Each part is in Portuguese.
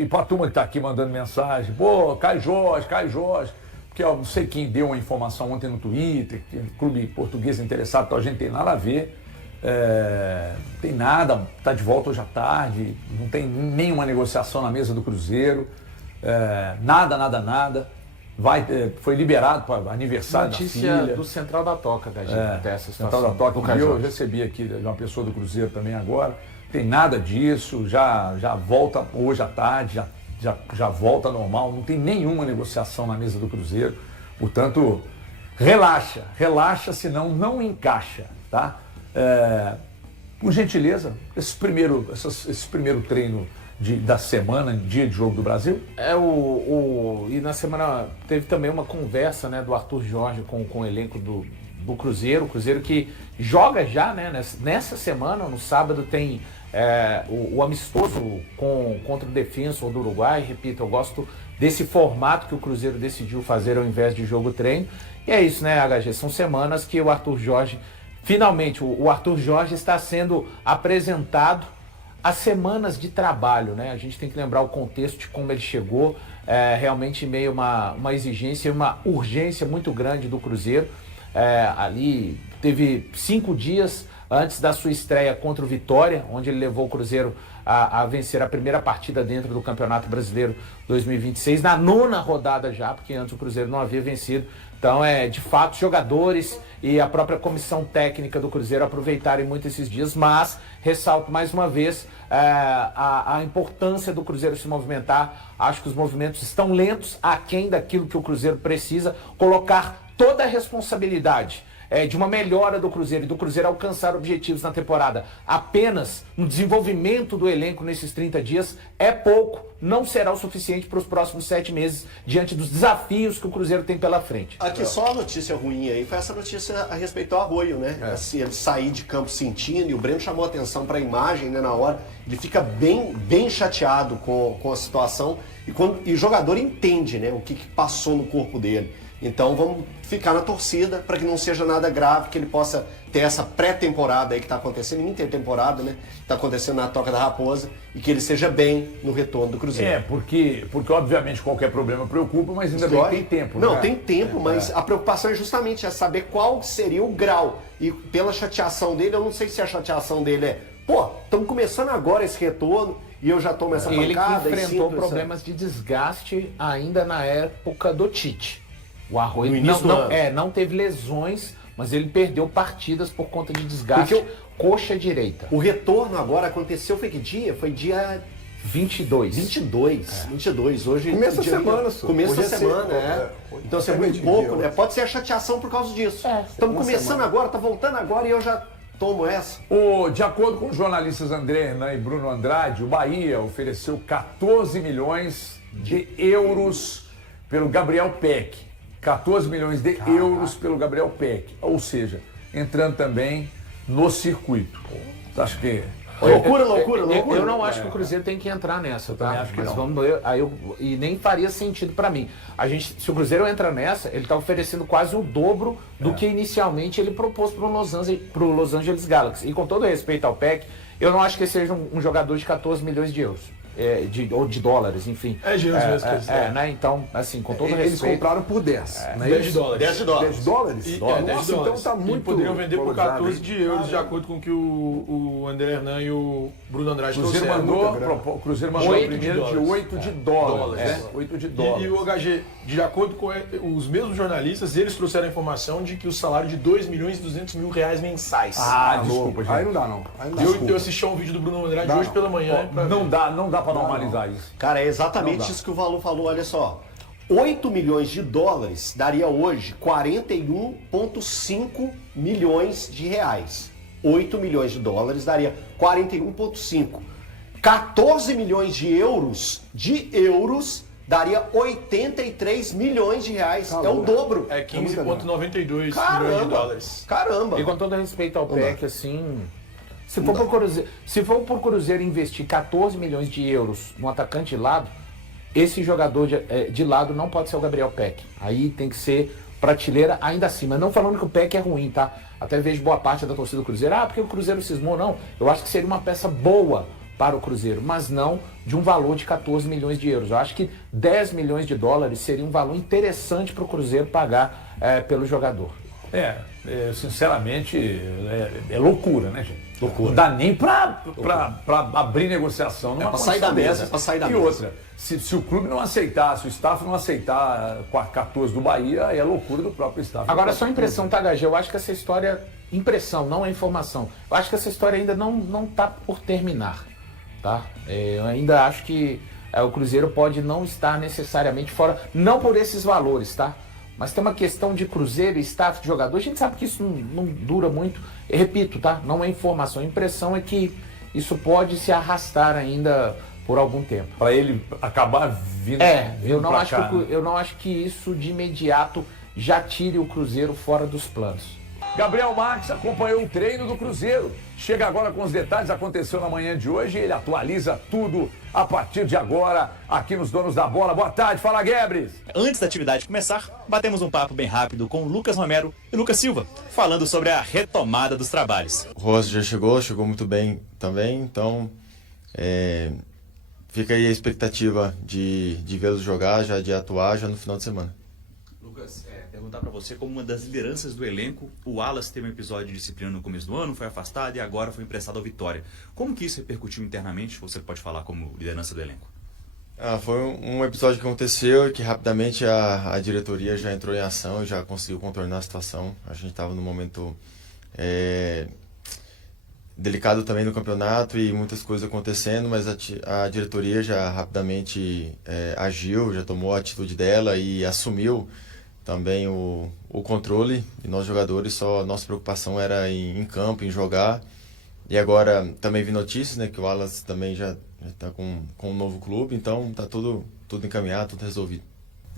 E pra turma que tá aqui mandando mensagem, pô, cai Jorge, porque eu não sei quem deu uma informação ontem no Twitter, que o clube português interessado, então a gente tem nada a ver. Não tem nada, tá de volta hoje à tarde, não tem nenhuma negociação na mesa do Cruzeiro, nada. Foi liberado para aniversário notícia da filha. do Central da Toca, da gente, dessa situação. Central da Toca, eu recebi aqui de uma pessoa do Cruzeiro também agora, tem nada disso, já volta hoje à tarde, já volta normal, não tem nenhuma negociação na mesa do Cruzeiro, portanto, relaxa, senão não encaixa, tá? Por gentileza, esse primeiro treino da semana, dia de jogo do Brasil? E na semana teve também uma conversa, né, do Arthur Jorge com o elenco do Cruzeiro, o Cruzeiro que joga já, né, nessa semana, no sábado tem o amistoso contra o Defensor do Uruguai. Repito, eu gosto desse formato que o Cruzeiro decidiu fazer ao invés de jogo-treino, e é isso, né, HG, são semanas que o Arthur Jorge, finalmente, o Arthur Jorge está sendo apresentado as semanas de trabalho, né? A gente tem que lembrar o contexto de como ele chegou, realmente meio uma exigência e uma urgência muito grande do Cruzeiro. Ali teve 5 dias antes da sua estreia contra o Vitória, onde ele levou o Cruzeiro a vencer a primeira partida dentro do Campeonato Brasileiro 2026, na 9ª rodada já, porque antes o Cruzeiro não havia vencido. Então, de fato, jogadores e a própria comissão técnica do Cruzeiro aproveitarem muito esses dias, mas ressalto mais uma vez a importância do Cruzeiro se movimentar. Acho que os movimentos estão lentos, aquém daquilo que o Cruzeiro precisa, colocar toda a responsabilidade de uma melhora do Cruzeiro e do Cruzeiro alcançar objetivos na temporada apenas no desenvolvimento do elenco nesses 30 dias é pouco, não será o suficiente para os próximos 7 meses diante dos desafios que o Cruzeiro tem pela frente. Aqui só a notícia ruim aí foi essa notícia a respeito do Arroio, né? Se ele sair de campo sentindo, e o Breno chamou a atenção para a imagem, né, na hora, ele fica bem chateado com a situação e o jogador entende, né, o que passou no corpo dele. Então vamos ficar na torcida para que não seja nada grave, que ele possa ter essa pré-temporada aí que está acontecendo, intertemporada, né? Está acontecendo na Toca da Raposa, e que ele seja bem no retorno do Cruzeiro. Porque obviamente qualquer problema preocupa, mas ainda bem que tem tempo. Não, né? tem tempo, mas a preocupação é justamente saber qual seria o grau. E pela chateação dele, eu não sei se a chateação dele estamos começando agora esse retorno e eu já tomo essa pancada. Ele que enfrentou problemas de desgaste ainda na época do Tite. O Arroio não teve lesões, mas ele perdeu partidas por conta de desgaste, coxa direita. O retorno agora aconteceu, foi que dia? Foi dia 22. 22. Hoje começo da semana, só. Começo da semana, Então você é muito pouco, né? Pode ser a chateação por causa disso. Estamos começando agora, tá voltando agora e eu já tomo essa. De acordo com os jornalistas André Hernan e Bruno Andrade, o Bahia ofereceu 14 milhões de euros pelo Gabriel Peck. 14 milhões de euros pelo Gabriel Peck. Ou seja, entrando também no circuito. Você acha que... Loucura. Eu não acho que o Cruzeiro tem que entrar nessa, tá? acho que mas não. vamos ver, e nem faria sentido pra mim. Se o Cruzeiro entra nessa, ele tá oferecendo quase o dobro do que inicialmente ele propôs pro Los Angeles Galaxy. E com todo respeito ao Peck, eu não acho que ele seja um jogador de 14 milhões de euros. Ou de dólares, enfim. De euros mesmo. Né? Então, assim, com todo respeito... Eles compraram por 10. 10 dólares. 10 dólares? 10 Nossa, então tá muito... E poderiam vender por 14 hein? de euros, de acordo com o que o André Hernan e o Bruno Andrade O Cruzeiro trouxeram. o Cruzeiro mandou primeiro de 8 de dólares. Né? 8 de dólares. E o HG, de acordo com os mesmos jornalistas, eles trouxeram a informação de que o salário de 2 milhões e 200 mil reais mensais. Desculpa, gente. Aí não dá, não. Eu assisti a um vídeo do Bruno Andrade hoje pela manhã. Não dá para normalizar isso. Cara, é exatamente isso que o Valu falou, olha só. 8 milhões de dólares daria hoje 41,5 milhões de reais. 8 milhões de dólares daria 41,5. 14 milhões de euros daria 83 milhões de reais. É o dobro. É 15,92 milhões de dólares. Caramba! E com todo respeito ao PEC, assim... Se for por Cruzeiro investir 14 milhões de euros no atacante de lado, esse jogador de lado não pode ser o Gabriel Peck. Aí tem que ser prateleira ainda acima. Não falando que o Peck é ruim, tá? Até vejo boa parte da torcida do Cruzeiro. Porque o Cruzeiro cismou. Não. Eu acho que seria uma peça boa para o Cruzeiro, mas não de um valor de 14 milhões de euros. Eu acho que 10 milhões de dólares seria um valor interessante para o Cruzeiro pagar pelo jogador. Sinceramente, é loucura, né, gente? Loucura. Não dá nem pra abrir negociação. Pra sair da mesa. E outra, se o clube não aceitar, se o staff não aceitar com a 14 do Bahia, é loucura do próprio staff. Agora, só impressão, tá, Gagê? Eu acho que essa história, impressão, não é informação. Eu acho que essa história ainda não tá por terminar, tá? Eu ainda acho que o Cruzeiro pode não estar necessariamente fora, não por esses valores, tá? Mas tem uma questão de Cruzeiro e staff de jogador. A gente sabe que isso não dura muito. Eu repito, tá? Não é informação. A impressão é que isso pode se arrastar ainda por algum tempo. Para ele acabar vindo. Eu não acho que isso de imediato já tire o Cruzeiro fora dos planos. Gabriel Marques acompanhou o treino do Cruzeiro. Chega agora com os detalhes, aconteceu na manhã de hoje. Ele atualiza tudo a partir de agora aqui nos Donos da Bola. Boa tarde, fala Gebres. Antes da atividade começar, batemos um papo bem rápido com Lucas Romero e Lucas Silva, falando sobre a retomada dos trabalhos. O Rossi já chegou muito bem também, então fica aí a expectativa de vê-los jogar, já de atuar já no final de semana. Lucas, perguntar para você, como uma das lideranças do elenco, o Wallace teve um episódio de disciplina no começo do ano, foi afastado e agora foi emprestado ao Vitória. Como que isso repercutiu internamente? Você pode falar como liderança do elenco? Foi um episódio que aconteceu e que rapidamente a diretoria já entrou em ação e já conseguiu contornar a situação. A gente estava num momento delicado também no campeonato e muitas coisas acontecendo, mas a diretoria já rapidamente agiu, já tomou a atitude dela e assumiu também o controle. E nós jogadores, nossa preocupação era em campo, em jogar. E agora também vi notícias, né, que o Wallace também já está com um novo clube, então está tudo encaminhado, tudo resolvido.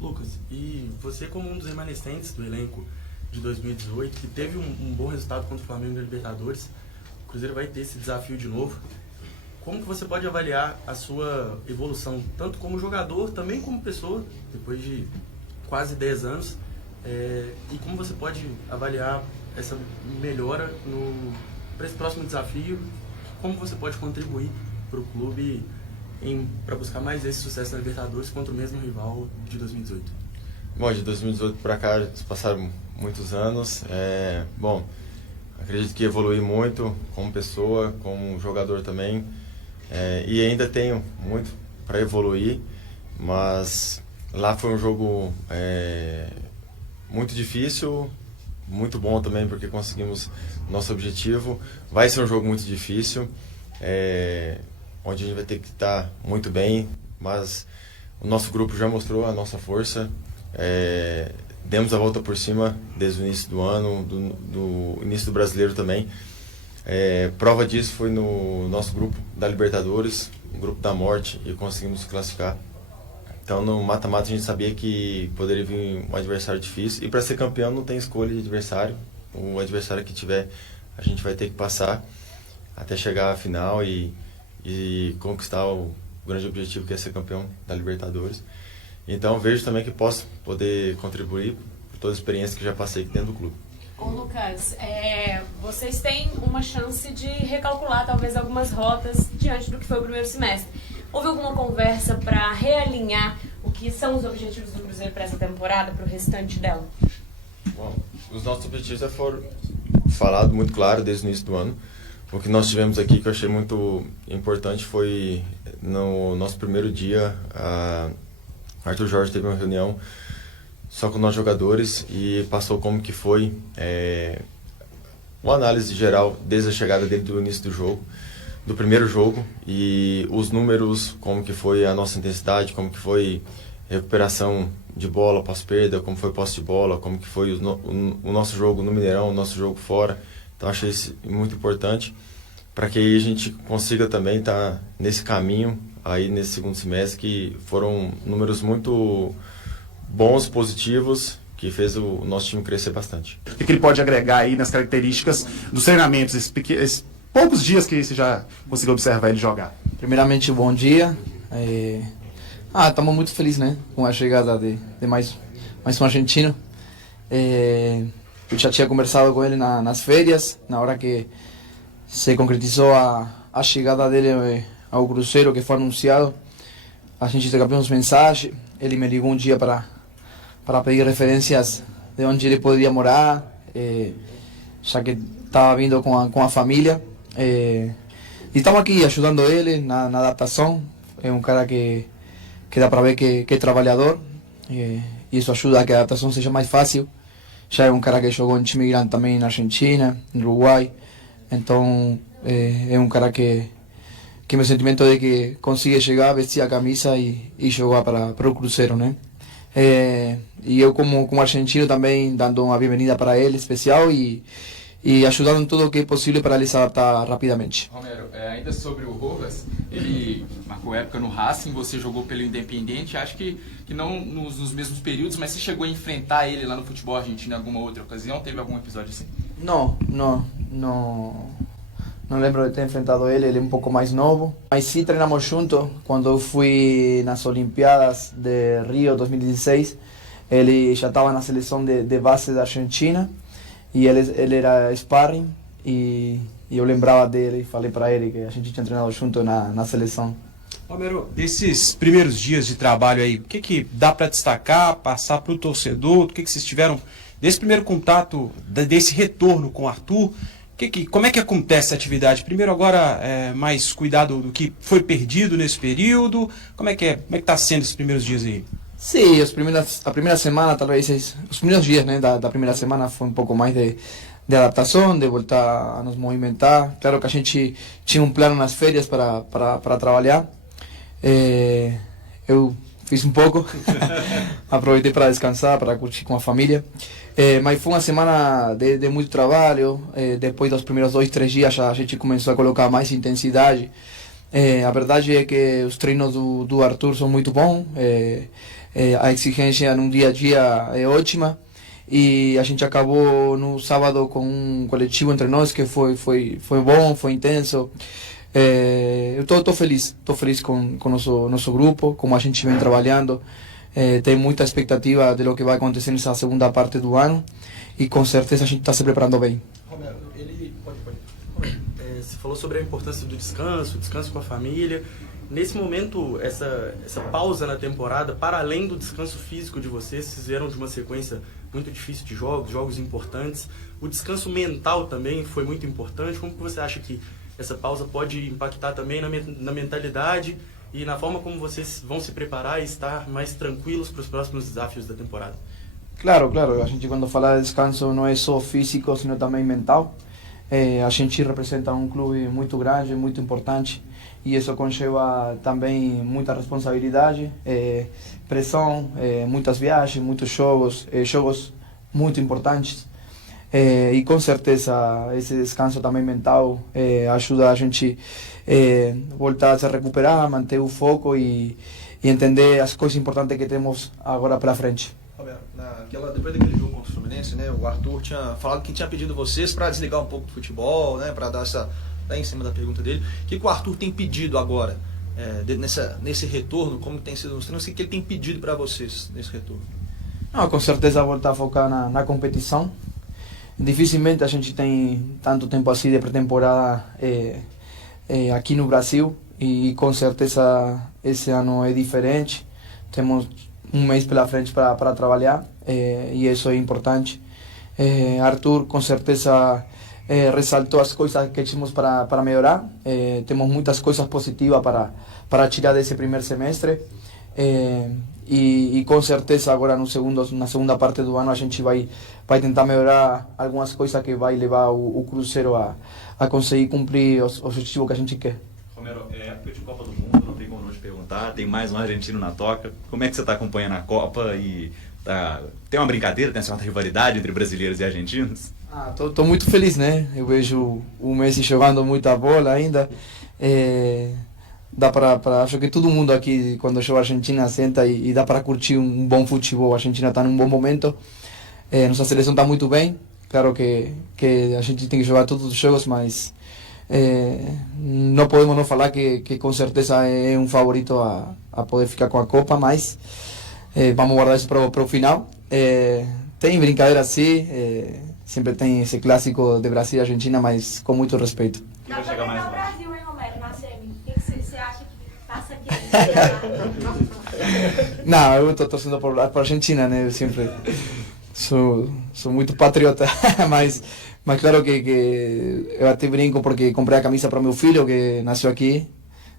Lucas, e você como um dos remanescentes do elenco de 2018, que teve um bom resultado contra o Flamengo na Libertadores, o Cruzeiro vai ter esse desafio de novo. Como que você pode avaliar a sua evolução, tanto como jogador, também como pessoa, depois de quase 10 anos, e como você pode avaliar essa melhora para esse próximo desafio, como você pode contribuir para o clube para buscar mais esse sucesso na Libertadores contra o mesmo rival de 2018? Bom, de 2018 para cá passaram muitos anos. Acredito que evolui muito como pessoa, como jogador também, e ainda tenho muito para evoluir, mas lá foi um jogo muito difícil, muito bom também porque conseguimos nosso objetivo. Vai ser um jogo muito difícil, onde a gente vai ter que estar muito bem, mas o nosso grupo já mostrou a nossa força. Demos a volta por cima desde o início do ano, do início do Brasileiro também. Prova disso foi no nosso grupo da Libertadores, o grupo da morte, e conseguimos classificar. Então no mata-mata a gente sabia que poderia vir um adversário difícil, e para ser campeão não tem escolha de adversário. O adversário que tiver, a gente vai ter que passar até chegar à final e conquistar o grande objetivo, que é ser campeão da Libertadores. Então vejo também que posso poder contribuir por toda a experiência que já passei aqui dentro do clube. Ô Lucas, vocês têm uma chance de recalcular talvez algumas rotas diante do que foi o primeiro semestre. Houve alguma conversa para realinhar o que são os objetivos do Cruzeiro para essa temporada, para o restante dela? Bom, os nossos objetivos já foram falados muito claro desde o início do ano. O que nós tivemos aqui, que eu achei muito importante, foi no nosso primeiro dia, Arthur Jorge teve uma reunião só com nós jogadores e passou como que foi uma análise geral desde a chegada dele, do início do jogo, do primeiro jogo, e os números, como que foi a nossa intensidade, como que foi recuperação de bola, pós-perda, como foi posse de bola, como que foi o nosso jogo no Mineirão, o nosso jogo fora. Então achei isso muito importante para que aí a gente consiga também estar nesse caminho aí nesse segundo semestre, que foram números muito bons, positivos, que fez o nosso time crescer bastante. O que ele pode agregar aí nas características dos treinamentos, esses poucos dias que você já conseguiu observar ele jogar? Primeiramente, bom dia. Estamos muito felizes, né, com a chegada de mais um argentino. Eu já tinha conversado com ele nas férias, na hora que se concretizou a chegada dele ao Cruzeiro, que foi anunciado. A gente trocamos mensagem, ele me ligou um dia para pedir referências de onde ele poderia morar, já que estava vindo com a família. E estamos aqui ajudando ele na adaptação. É um cara que dá para ver que é trabalhador, e isso ajuda a que a adaptação seja mais fácil. Já é um cara que jogou em time grande também na Argentina, no Uruguai. Então é um cara que meu sentimento é que consigue chegar, vestir a camisa e jogar para o Cruzeiro, né? E eu como argentino também dando uma bem-vinda para ele especial e ajudando em tudo o que é possível para ele se adaptar rapidamente. Romero, ainda sobre o Rojas, ele marcou época no Racing, você jogou pelo Independiente, acho que não nos mesmos períodos, mas você chegou a enfrentar ele lá no futebol argentino em alguma outra ocasião? Teve algum episódio assim? Não lembro de ter enfrentado ele é um pouco mais novo. Mas sim treinamos juntos. Quando eu fui nas Olimpíadas de Rio 2016, ele já estava na seleção de base da Argentina. E ele era sparring. E eu lembrava dele e falei para ele que a gente tinha treinado junto na seleção. Romero, desses primeiros dias de trabalho aí, o que dá para destacar, passar para o torcedor? O que vocês tiveram desse primeiro contato, desse retorno com o Arthur? Como é que acontece a atividade? Primeiro agora, mais cuidado do que foi perdido nesse período? Como é que está sendo esses primeiros dias aí? Sim, a primeira semana, talvez, os primeiros dias, né, da primeira semana foi um pouco mais de adaptação, de voltar a nos movimentar. Claro que a gente tinha um plano nas férias para trabalhar. Eu fiz um pouco, aproveitei para descansar, para curtir com a família. Mas foi uma semana de muito trabalho. Depois dos primeiros 2-3 dias a gente começou a colocar mais intensidade. A verdade é que os treinos do Arthur são muito bons. A exigência no dia a dia é ótima. E a gente acabou no sábado com um coletivo entre nós que foi bom, foi intenso. Eu estou feliz com o nosso grupo, como a gente vem trabalhando. Tem muita expectativa de lo que vai acontecer nessa segunda parte do ano e com certeza a gente está se preparando bem. Romero, você falou sobre a importância do descanso com a família. Nesse momento, essa pausa na temporada, para além do descanso físico de vocês vieram de uma sequência muito difícil de jogos importantes. O descanso mental também foi muito importante. Como que você acha que essa pausa pode impactar também na mentalidade e na forma como vocês vão se preparar e estar mais tranquilos para os próximos desafios da temporada? Claro. A gente quando fala de descanso não é só físico, sino também mental. A gente representa um clube muito grande, muito importante. E isso conlleva também muita responsabilidade, pressão, muitas viagens, muitos jogos muito importantes. E com certeza esse descanso também mental ajuda a gente voltar a se recuperar, manter o foco e entender as coisas importantes que temos agora pela frente. Roberto, depois daquele jogo contra o Fluminense, né, o Arthur tinha falado que tinha pedido vocês para desligar um pouco do futebol, né, para dar em cima da pergunta dele. O que o Arthur tem pedido agora, nesse retorno, como tem sido os treinos, o que ele tem pedido para vocês nesse retorno? Não, com certeza voltar a focar na competição. Dificilmente a gente tem tanto tempo assim de pré-temporada aqui no Brasil e com certeza esse ano é diferente. Temos um mês pela frente para trabalhar e isso é importante. Arthur com certeza ressaltou as coisas que tínhamos para melhorar. Temos muitas coisas positivas para tirar desse primeiro semestre. E com certeza agora na segunda parte do ano a gente vai tentar melhorar algumas coisas que vai levar o Cruzeiro a conseguir cumprir os objetivos que a gente quer. Romero, é época de Copa do Mundo, não tem como não te perguntar, tem mais um argentino na toca. Como é que você está acompanhando a Copa? E tem uma brincadeira, tem uma certa rivalidade entre brasileiros e argentinos? Tô muito feliz, né? Eu vejo o Messi jogando muita bola ainda. Acho que todo mundo aqui, quando joga a Argentina, senta e dá para curtir um bom futebol. A Argentina está num bom momento, nossa seleção está muito bem. Claro que a gente tem que jogar todos os jogos, mas não podemos não falar que com certeza é um favorito a poder ficar com a Copa, mas vamos guardar isso para o final. Tem brincadeira assim, sempre tem esse clássico de Brasil e Argentina, mas com muito respeito. Dá para pegar o Brasil, hein, Romero, na semi? O que você acha? Não, eu estou torcendo por Argentina, né? Eu sempre sou muito patriota, mas claro que eu até brinco porque comprei a camisa para meu filho que nasceu aqui,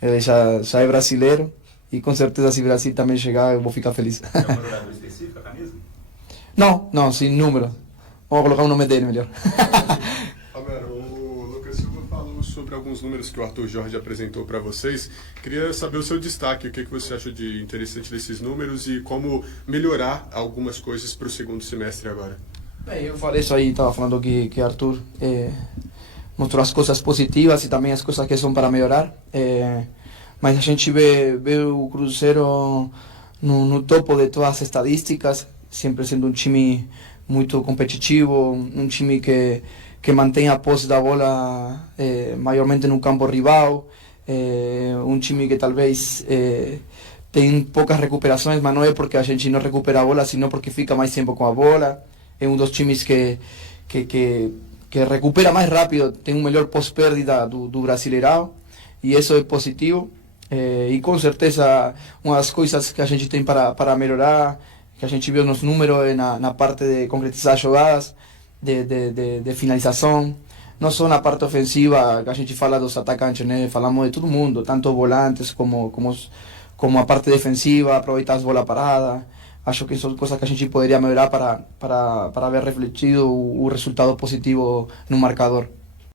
ele já é brasileiro e com certeza se o Brasil também chegar eu vou ficar feliz. É um jogador específico a camisa? Não, sem número. Vamos colocar o nome dele melhor. O Lucas Silva falou sobre alguns números que o Arthur Jorge apresentou para vocês. Queria saber o seu destaque, o que você achou de interessante desses números e como melhorar algumas coisas para o segundo semestre agora. Bem, eu falei isso aí, estava falando que Arthur mostrou as coisas positivas e também as coisas que são para melhorar. Mas a gente vê o Cruzeiro no topo de todas as estadísticas, sempre sendo um time muito competitivo, um time que mantém a posse da bola maiormente no campo rival, um time que talvez tem poucas recuperações, mas não é porque a gente não recupera a bola, sino porque fica mais tempo com a bola. É um dos times que recupera mais rápido, tem um melhor pós-pérdida do Brasileirão, e isso é positivo. E com certeza uma das coisas que a gente tem para melhorar, que a gente viu nos números na parte de concretizar jogadas, de finalização, não só na parte ofensiva, que a gente fala dos atacantes, né? Falamos de todo mundo, tanto volantes como a parte defensiva, aproveitar as bolas paradas. Acho que são coisas que a gente poderia melhorar para ver refletido o resultado positivo no marcador.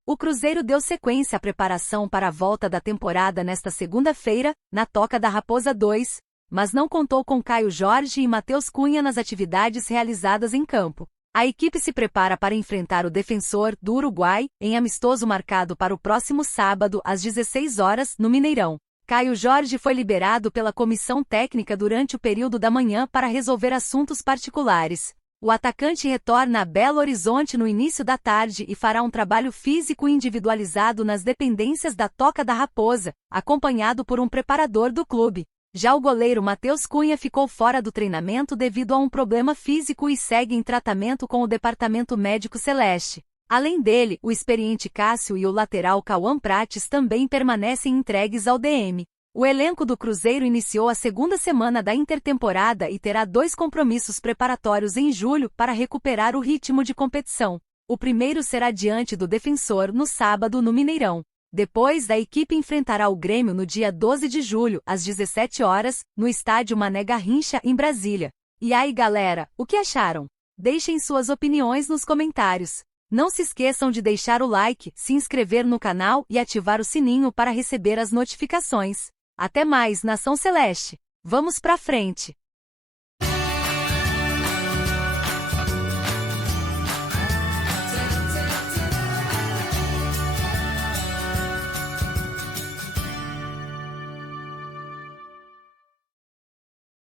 O Cruzeiro deu sequência à preparação para a volta da temporada nesta segunda-feira, na Toca da Raposa 2, mas não contou com Caio Jorge e Matheus Cunha nas atividades realizadas em campo. A equipe se prepara para enfrentar o Defensor do Uruguai, em amistoso marcado para o próximo sábado, às 16 horas, no Mineirão. Caio Jorge foi liberado pela comissão técnica durante o período da manhã para resolver assuntos particulares. O atacante retorna a Belo Horizonte no início da tarde e fará um trabalho físico individualizado nas dependências da Toca da Raposa, acompanhado por um preparador do clube. Já o goleiro Matheus Cunha ficou fora do treinamento devido a um problema físico e segue em tratamento com o Departamento Médico Celeste. Além dele, o experiente Cássio e o lateral Cauã Prates também permanecem entregues ao DM. O elenco do Cruzeiro iniciou a segunda semana da intertemporada e terá 2 compromissos preparatórios em julho para recuperar o ritmo de competição. O primeiro será diante do Defensor no sábado no Mineirão. Depois, a equipe enfrentará o Grêmio no dia 12 de julho, às 17 horas, no estádio Mané Garrincha, em Brasília. E aí, galera, o que acharam? Deixem suas opiniões nos comentários. Não se esqueçam de deixar o like, se inscrever no canal e ativar o sininho para receber as notificações. Até mais, Nação Celeste! Vamos pra frente!